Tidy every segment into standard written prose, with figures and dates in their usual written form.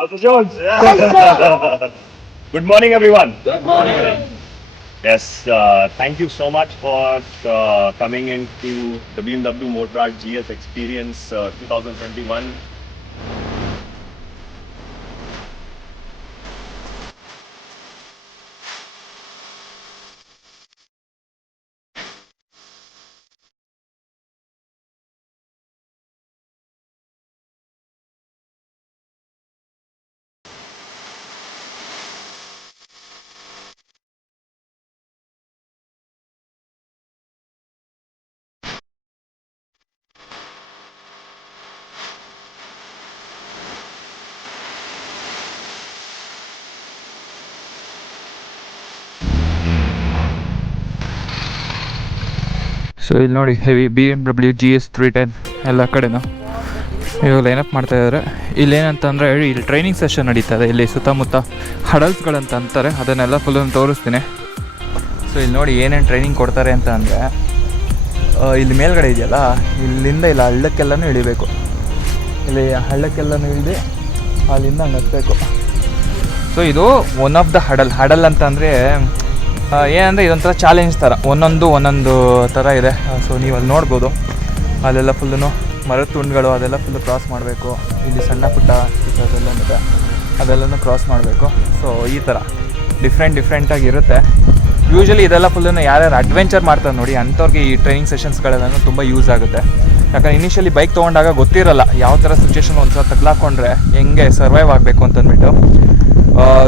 Arthur Jones. Good morning, everyone. Good morning. Yes, thank you so much for coming into the BMW Motorrad GS Experience 2021. So ಇಲ್ಲಿ ನೋಡಿ heavy BMW GS 310 ಎಲ್ಲ ಕಡೆನೂ ಇವಾಗ lineup ಮಾಡ್ತಾಯಿದ್ದಾರೆ. ಇಲ್ಲೇನಂತಂದರೆ ಇಲ್ಲಿ training session ನಡೀತದೆ. ಇಲ್ಲಿ ಸುತ್ತಮುತ್ತ ಹಡಲ್ಸ್ಗಳಂತ ಅಂತಾರೆ, ಅದನ್ನೆಲ್ಲ ಫುಲ್ಲನ್ನು ತೋರಿಸ್ತೀನಿ. ಸೊ ಇಲ್ಲಿ ನೋಡಿ ಏನೇನು ಟ್ರೈನಿಂಗ್ ಕೊಡ್ತಾರೆ ಅಂತ ಅಂದರೆ, ಇಲ್ಲಿ ಮೇಲ್ಗಡೆ ಇದೆಯಲ್ಲ, ಇಲ್ಲಿಂದ ಇಲ್ಲ ಹಳ್ಳಕ್ಕೆಲ್ಲನೂ ಇಳಿಬೇಕು. ಇಲ್ಲಿ ಹಳ್ಳಕ್ಕೆಲ್ಲನೂ ಇಳಿದು ಅಲ್ಲಿಂದ ಹಂಗೆ ಹತ್ತಬೇಕು. ಸೊ ಇದು ಒನ್ ಆಫ್ ದ ಹಡಲ್ ಅಂತ ಅಂದರೆ ಏನಂದರೆ ಇದೊಂಥರ ಚಾಲೆಂಜ್ ಥರ, ಒಂದೊಂದು ಥರ ಇದೆ. ಸೊ ನೀವು ಅಲ್ಲಿ ನೋಡ್ಬೋದು, ಅಲ್ಲೆಲ್ಲ ಫುಲ್ಲು ಮರದ ತುಂಡುಗಳು ಅದೆಲ್ಲ ಫುಲ್ಲು ಕ್ರಾಸ್ ಮಾಡಬೇಕು. ಇಲ್ಲಿ ಸಣ್ಣ ಪುಟ್ಟ ಅದೆಲ್ಲ ಇದೆ, ಅದೆಲ್ಲನೂ ಕ್ರಾಸ್ ಮಾಡಬೇಕು. ಸೊ ಈ ಥರ ಡಿಫ್ರೆಂಟಾಗಿರುತ್ತೆ. ಯೂಶ್ವಲಿ ಇದೆಲ್ಲ ಫುಲ್ಲನ್ನು ಯಾರ್ಯಾರು ಅಡ್ವೆಂಚರ್ ಮಾಡ್ತಾರೆ ನೋಡಿ, ಅಂಥವ್ರಿಗೆ ಈ ಟ್ರೈನಿಂಗ್ ಸೆಷನ್ಸ್ಗಳೆಲ್ಲನೂ ತುಂಬ ಯೂಸ್ ಆಗುತ್ತೆ. ಯಾಕಂದರೆ ಇನಿಷಿಯಲಿ ಬೈಕ್ ತೊಗೊಂಡಾಗ ಗೊತ್ತಿರಲ್ಲ ಯಾವ ಥರ ಸಿಚುವೇಶನ್ ಒಂದು ಸಲ ತಗ್ಲಾಕೊಂಡ್ರೆ ಹೆಂಗೆ ಸರ್ವೈವ್ ಆಗಬೇಕು ಅಂತಂದ್ಬಿಟ್ಟು.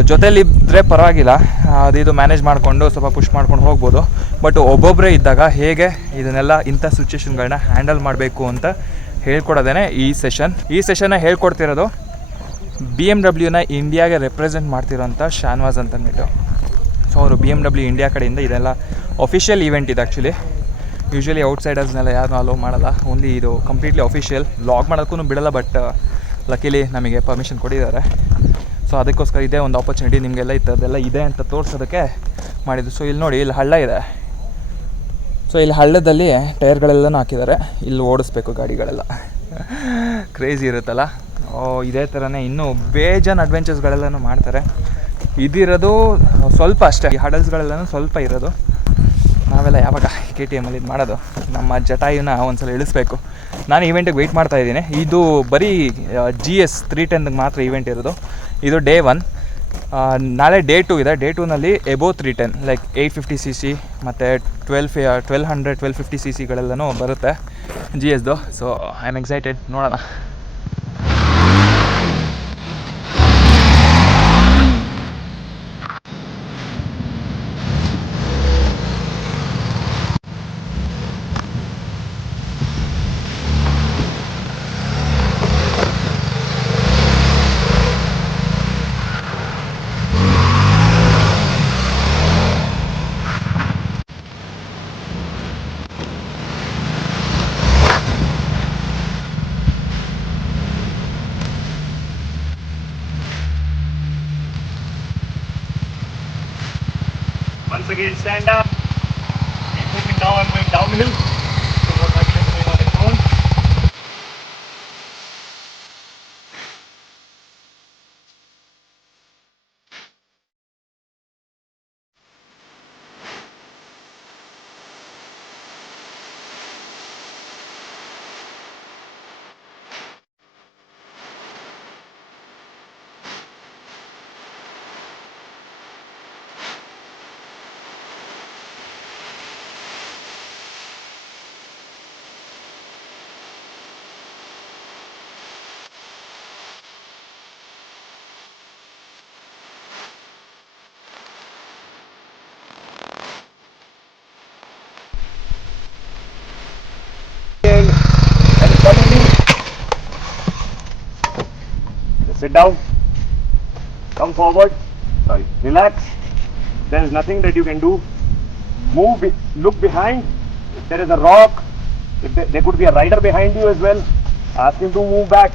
ಜೊತೇಲಿದ್ದರೆ ಪರವಾಗಿಲ್ಲ, ಅದು ಮ್ಯಾನೇಜ್ ಮಾಡಿಕೊಂಡು ಸ್ವಲ್ಪ ಪುಷ್ ಮಾಡ್ಕೊಂಡು ಹೋಗ್ಬೋದು. ಬಟ್ ಒಬ್ಬೊಬ್ಬರೇ ಇದ್ದಾಗ ಹೇಗೆ ಇದನ್ನೆಲ್ಲ ಇಂಥ ಸಿಚುವೇಶನ್ಗಳನ್ನ ಹ್ಯಾಂಡಲ್ ಮಾಡಬೇಕು ಅಂತ ಹೇಳ್ಕೊಡೋದೇ ಈ ಸೆಷನ್ನ ಹೇಳ್ಕೊಡ್ತಿರೋದು BMW ಇಂಡಿಯಾಗೆ ರೆಪ್ರೆಸೆಂಟ್ ಮಾಡ್ತಿರೋಂಥ ಶಾನ್ವಾಸ್ ಅಂತಂದ್ಬಿಟ್ಟು. ಸೊ ಅವರು BMW ಇಂಡಿಯಾ ಕಡೆಯಿಂದ ಇದೆಲ್ಲ ಅಫಿಷಿಯಲ್ ಈವೆಂಟ್ ಇದೆ. ಆ್ಯಕ್ಚುಲಿ ಯೂಶ್ವಲಿ ಔಟ್ಸೈಡರ್ಸ್ನೆಲ್ಲ ಯಾರನ್ನೂ ಅಲೋ ಮಾಡಲ್ಲ, ಓನ್ಲಿ ಇದು ಕಂಪ್ಲೀಟ್ಲಿ ಅಫಿಷಿಯಲ್. ವ್ಲಾಗ್ ಮಾಡೋಕ್ಕೂ ಬಿಡಲ್ಲ, ಬಟ್ ಲಕ್ಕಿಲಿ ನಮಗೆ ಪರ್ಮಿಷನ್ ಕೊಟ್ಟಿದ್ದಾರೆ. ಸೊ ಅದಕ್ಕೋಸ್ಕರ ಇದೇ ಒಂದು ಆಪರ್ಚುನಿಟಿ ನಿಮಗೆಲ್ಲ ಇತ್ತದೆಲ್ಲ ಇದೆ ಅಂತ ತೋರಿಸೋದಕ್ಕೆ ಮಾಡಿದ್ದು. ಸೊ ಇಲ್ಲಿ ನೋಡಿ, ಇಲ್ಲಿ ಹಳ್ಳ ಇದೆ. ಸೊ ಇಲ್ಲಿ ಹಳ್ಳದಲ್ಲಿ ಟೈರ್ಗಳೆಲ್ಲನೂ ಹಾಕಿದ್ದಾರೆ, ಇಲ್ಲಿ ಓಡಿಸ್ಬೇಕು ಗಾಡಿಗಳೆಲ್ಲ. ಕ್ರೇಜಿ ಇರುತ್ತಲ್ಲ. ಇದೇ ಥರನೇ ಇನ್ನೂ ಬೇಜಾನ್ ಅಡ್ವೆಂಚರ್ಸ್ಗಳೆಲ್ಲನೂ ಮಾಡ್ತಾರೆ. ಇದಿರೋದು ಸ್ವಲ್ಪ ಅಷ್ಟೇ, ಈ ಹಡಲ್ಸ್ಗಳೆಲ್ಲನೂ ಸ್ವಲ್ಪ ಇರೋದು. ನಾವೆಲ್ಲ ಯಾವಾಗ KTM ಇದು ಮಾಡೋದು, ನಮ್ಮ ಜಟಾಯುನ ಒಂದ್ಸಲ ಇಳಿಸ್ಬೇಕು. ನಾನು ಈವೆಂಟಿಗೆ ವೆಯ್ಟ್ ಮಾಡ್ತಾಯಿದ್ದೀನಿ. ಇದು ಬರೀ GS 310ಗೆ ಮಾತ್ರ ಈವೆಂಟ್ ಇರೋದು. ಇದು ಡೇ 1. ನಾಳೆ ಡೇ 2 ಇದೆ. ಡೇ 2ನಲ್ಲಿ ಎಬೋ 310 ಲೈಕ್ 850cc ಮತ್ತು 1250cc ಬರುತ್ತೆ GSದು. ಸೊ ಐ ಆಮ್ ಎಕ್ಸೈಟೆಡ್, ನೋಡೋಣ. Once again, stand up. Keep moving now. I'm going downhill. So what I can say on its own. Sit down. Come forward. Sorry. Relax. There is nothing that you can do. Look behind. If there is a rock, if there could be a rider behind you as well, ask him to move back.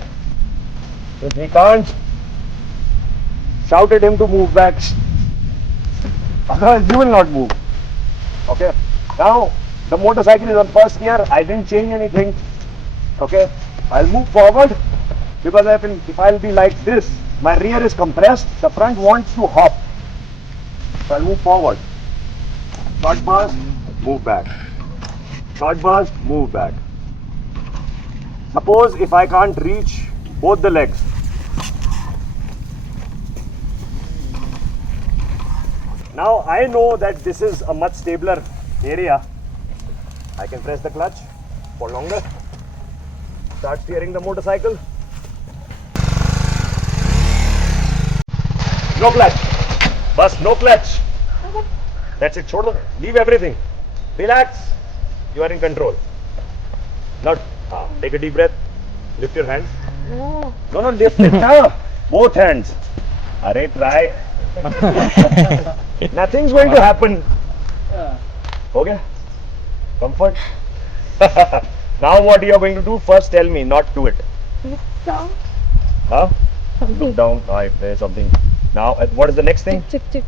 If he can't, shout at him to move back. Otherwise, you will not move. Okay. Now, the motorcycle is on first gear. I didn't change anything. Okay. I'll move forward because if I'll be like this, My rear is compressed. The front wants to hop. So I'll move forward. Short burst, move back. Short burst, move back. Suppose if I can't reach both the legs. Now I know that this is a much stabler area. I can press the clutch for longer. Start steering the motorcycle. No clutch. Bus, no clutch. That's it. Chodo. Leave everything. Relax. You are in control. Now, take a deep breath. Lift your hands. No, lift it now. Both hands. Arey, try. Nothing's going to happen. Okay? Comfort. Now what you are going to do? First tell me, not do it. Down. Huh? Look down. There's something. Now, what is the next thing? Chick, chick.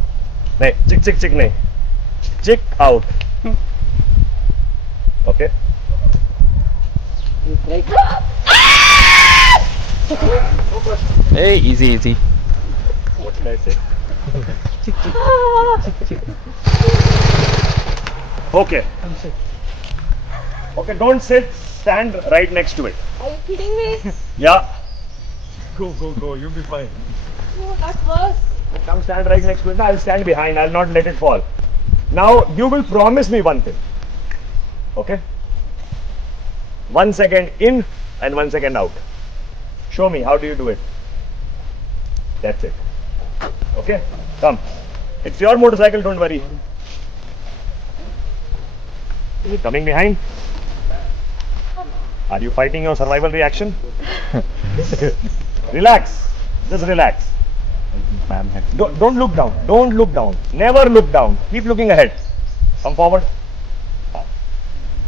No, chick, nahi. Chick out. Okay? Hey, easy. What should I say? Okay. Okay, don't sit. Stand right next to it. Are you kidding me? Yeah. Go. You'll be fine. No, that's worse. Come stand right next to it. I'll stand behind. I'll not let it fall. Now, you will promise me one thing. Okay? 1 second in and 1 second out. Show me. How do you do it? That's it. Okay? Come. It's your motorcycle. Don't worry. Is it coming behind? Are you fighting your survival reaction? Relax. Just relax. Don't look down. Don't look down. Never look down. Keep looking ahead. Come forward.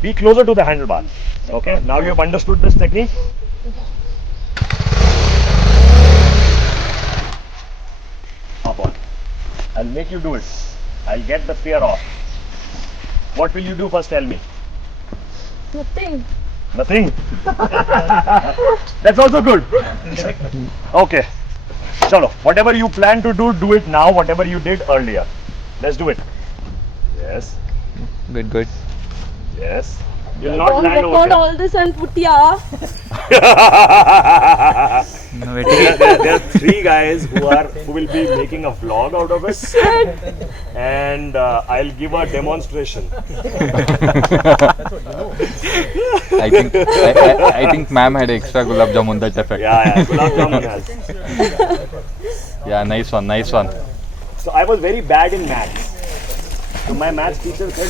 Be closer to the handlebar. Okay. Now you have understood this technique. Hop on. I'll make you do it. I'll get the fear off. What will you do first? Tell me. Nothing. Nothing. That's also good. Okay. Chalo. Whatever you plan to do it now. Whatever you did earlier. Let's do it. Yes. Good. Yes. You'll not Don't land over record here. all this and put ya. No, wait. There are 3 guys who will be making a vlog out of it, and I'll give a demonstration. I think ma'am had extra gulab jamun that effect. Yeah, Gulab Jamun has. Yeah, nice one. So I was very bad in maths. So my maths teacher said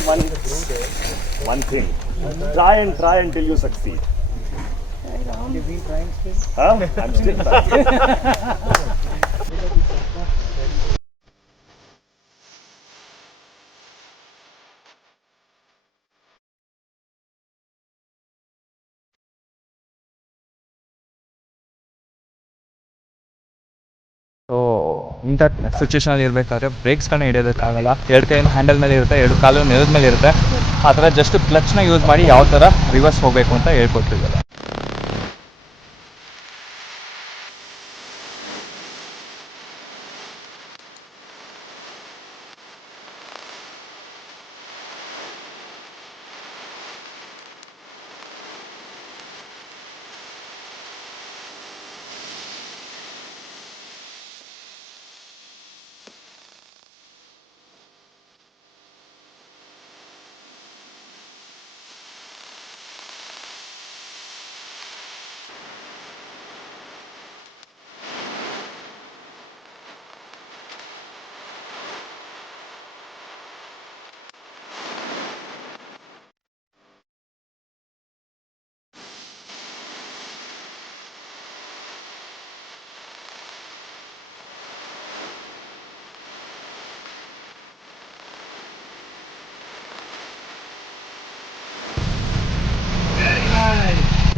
one thing. Try until you succeed. You've been trying still? Huh? I'm still trying. So ಇಂಥ ಸಿಚುವೇಶನಲ್ಲಿ ಇರಬೇಕಾದ್ರೆ ಬ್ರೇಕ್ಸ್ಗಳನ್ನ ಹಿಡಿಯೋದಕ್ಕಾಗಲ್ಲ. 2 ಕೈಯನ್ನು handle ಮೇಲೆ ಇರುತ್ತೆ, 2 ಕಾಲು ನೆಲದ ಮೇಲೆ ಇರುತ್ತೆ. ಆ ಥರ ಜಸ್ಟ್ ಕ್ಲಚ್ನ ಯೂಸ್ ಮಾಡಿ ಯಾವ ಥರ ರಿವರ್ಸ್ ಹೋಗಬೇಕು ಅಂತ ಹೇಳ್ಕೊಡ್ತಿದ್ದಲ್ಲ.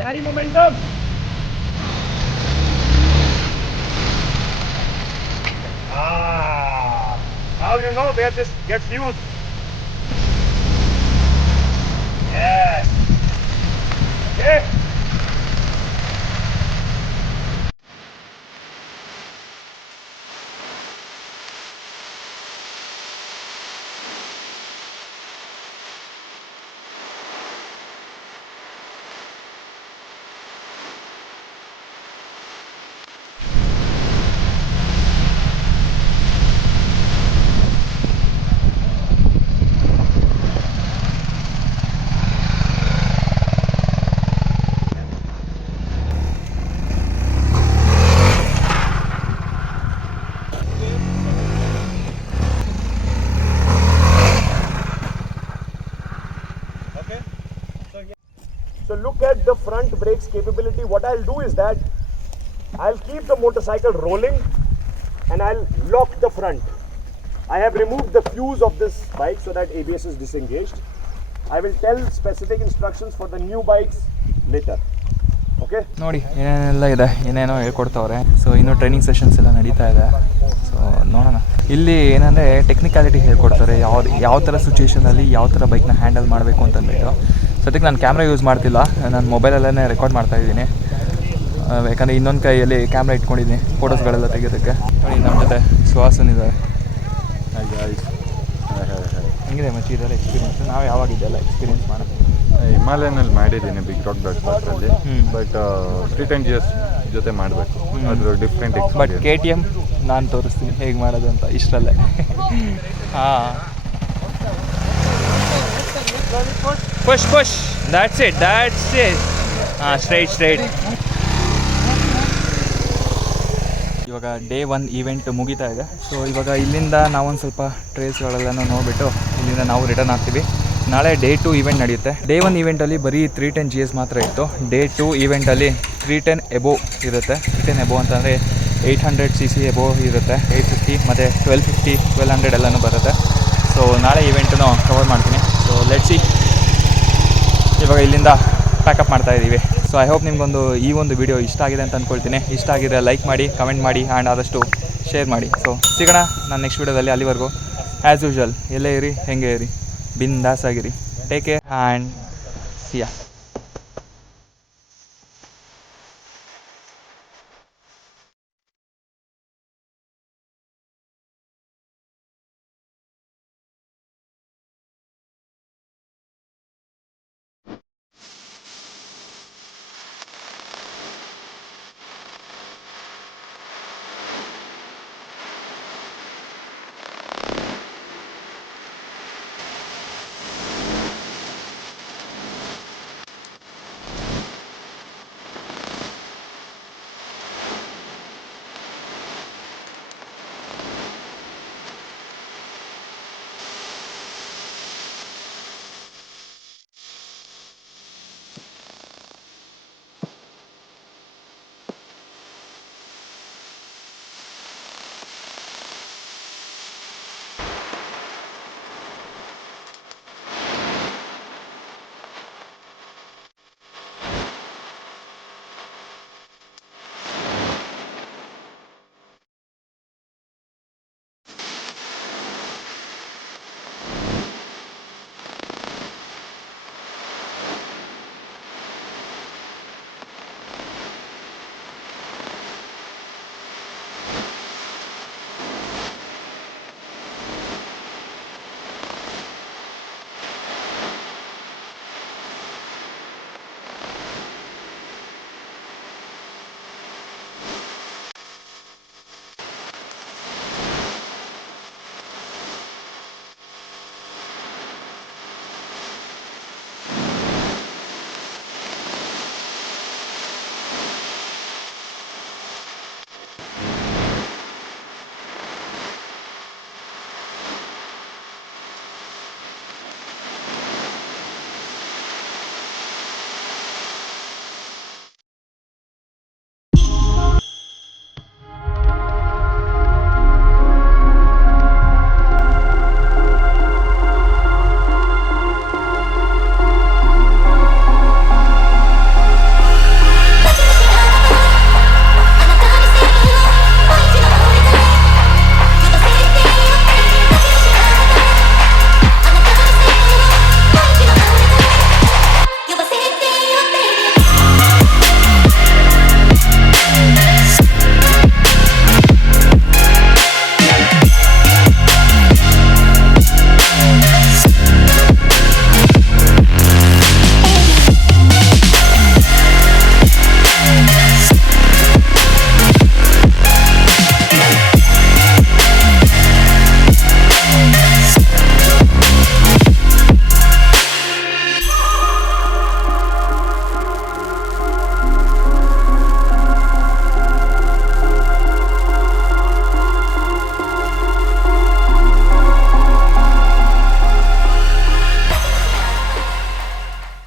Daddy momentum. Now you know where this gets used. Yes. Okay. look at the front brakes capability, what I'll do is that I'll keep the motorcycle rolling and I'll lock the front. I have removed the fuse of this bike so that ABS is disengaged. I will tell specific instructions for the new bikes later. Okay? ನೋಡಿ ಏನೇನೆಲ್ಲ ಇದೆ, ಏನೇನೋ ಹೇಳ್ಕೊಡ್ತಾವ್ರೆ. So ಇನ್ನೂ training sessions ಎಲ್ಲ ನಡೀತಾ ಇದೆ. So ನೋಡೋಣ. ಇಲ್ಲಿ ಏನಂದರೆ ಟೆಕ್ನಿಕಾಲಿಟಿ ಹೇಳ್ಕೊಡ್ತಾರೆ, ಯಾವ ಥರ ಸಿಚುವೇಷನಲ್ಲಿ ಯಾವ ಥರ ಬೈಕ್ನ ಹ್ಯಾಂಡಲ್ ಮಾಡಬೇಕು ಅಂತಂದ್ಬಿಟ್ಟು. ಸದ್ಯಕ್ಕೆ ನಾನು ಕ್ಯಾಮ್ರಾ ಯೂಸ್ ಮಾಡ್ತಿಲ್ಲ, ನಾನು ಮೊಬೈಲಲ್ಲೇ ರೆಕಾರ್ಡ್ ಮಾಡ್ತಾಯಿದ್ದೀನಿ. ಯಾಕಂದರೆ ಇನ್ನೊಂದು ಕೈಯಲ್ಲಿ ಕ್ಯಾಮ್ರಾ ಇಟ್ಕೊಂಡಿದ್ದೀನಿ ಫೋಟೋಸ್ಗಳೆಲ್ಲ ತೆಗೆಯೋದಕ್ಕೆ. ನೋಡಿ ನಮ್ಮ ಜೊತೆ ಸುಹಾಸನ್ ಇದ್ದಾರೆ. ಹೆಂಗಿದೆ ಮಚ್ಚಿ ಇದೆಲ್ಲ ಎಕ್ಸ್ಪೀರಿಯನ್ಸ್? ನಾವು ಯಾವಾಗಿದ್ದೆಲ್ಲ ಎಕ್ಸ್ಪೀರಿಯನ್ಸ್ ಮಾಡೋದು? ಹಿಮಾಲಯನಲ್ಲಿ ಮಾಡಿದ್ದೀನಿ ಬಿಗ್ ರಾಕ್ ಡಾಟ್ ಪಾತ್ರಲ್ಲಿ, ಬಟ್ 310 GS ಜೊತೆ ಮಾಡಬೇಕು, ಅದು ಡಿಫ್ರೆಂಟ್. ಬಟ್ KTM ನಾನು ತೋರಿಸ್ತೀನಿ ಹೇಗೆ ಮಾಡೋದು ಅಂತ ಇಷ್ಟರಲ್ಲೇ. ಹಾಂ, ಪುಷ್ ದ್ಯಾಟ್ಸ್ ಇಟ್. ಹಾಂ, ಸ್ಟ್ರೈಟ್. ಇವಾಗ ಡೇ 1 ಈವೆಂಟ್ ಮುಗಿತಾ ಇದೆ. ಸೊ ಇವಾಗ ಇಲ್ಲಿಂದ ನಾವೊಂದು ಸ್ವಲ್ಪ ಟ್ರೇಸ್ಗಳೆಲ್ಲನೂ ನೋಡಿಬಿಟ್ಟು ಇಲ್ಲಿಂದ ನಾವು ರಿಟರ್ನ್ ಆಗ್ತೀವಿ. ನಾಳೆ ಡೇ 2 ಈವೆಂಟ್ ನಡೆಯುತ್ತೆ. ಡೇ 1 ಈವೆಂಟಲ್ಲಿ ಬರೀ 310 GS ಮಾತ್ರ ಇತ್ತು. ಡೇ 2 ಈವೆಂಟಲ್ಲಿ 310 ಎಬೋ ಇರುತ್ತೆ. 310 ಎಬೋ ಅಂತಂದರೆ 800 cc ಎಬೋ ಇರುತ್ತೆ, 850 ಮತ್ತು 1250, 1200 ಎಲ್ಲನೂ ಬರುತ್ತೆ. ಸೊ ನಾಳೆ ಈವೆಂಟನ್ನು ಕವರ್ ಮಾಡ್ತೀನಿ. So let's see. ಇವಾಗ ಇಲ್ಲಿಂದ ಪ್ಯಾಕಪ್ ಮಾಡ್ತಾ ಇದ್ದೀವಿ. ಸೊ ಐ ಹೋಪ್ ನಿಮಗೊಂದು ಈ ಒಂದು ವಿಡಿಯೋ ಇಷ್ಟ ಆಗಿದೆ ಅಂತ ಅಂದ್ಕೊಳ್ತೀನಿ. ಇಷ್ಟ ಆಗಿದ್ರೆ ಲೈಕ್ ಮಾಡಿ, ಕಮೆಂಟ್ ಮಾಡಿ ಆ್ಯಂಡ್ ಆದಷ್ಟು ಶೇರ್ ಮಾಡಿ. ಸೊ ಸಿಗೋಣ ನಾನು ನೆಕ್ಸ್ಟ್ ವಿಡಿಯೋದಲ್ಲಿ. ಅಲ್ಲಿವರೆಗೂ ಆ್ಯಸ್ ಯೂಶ್ವಲ್ ಎಲ್ಲೇ ಇರಿ, ಹೆಂಗೆ ಇರಿ, ಬಿಂದಾಸ್ ಆಗಿರಿ. Take care and Siya.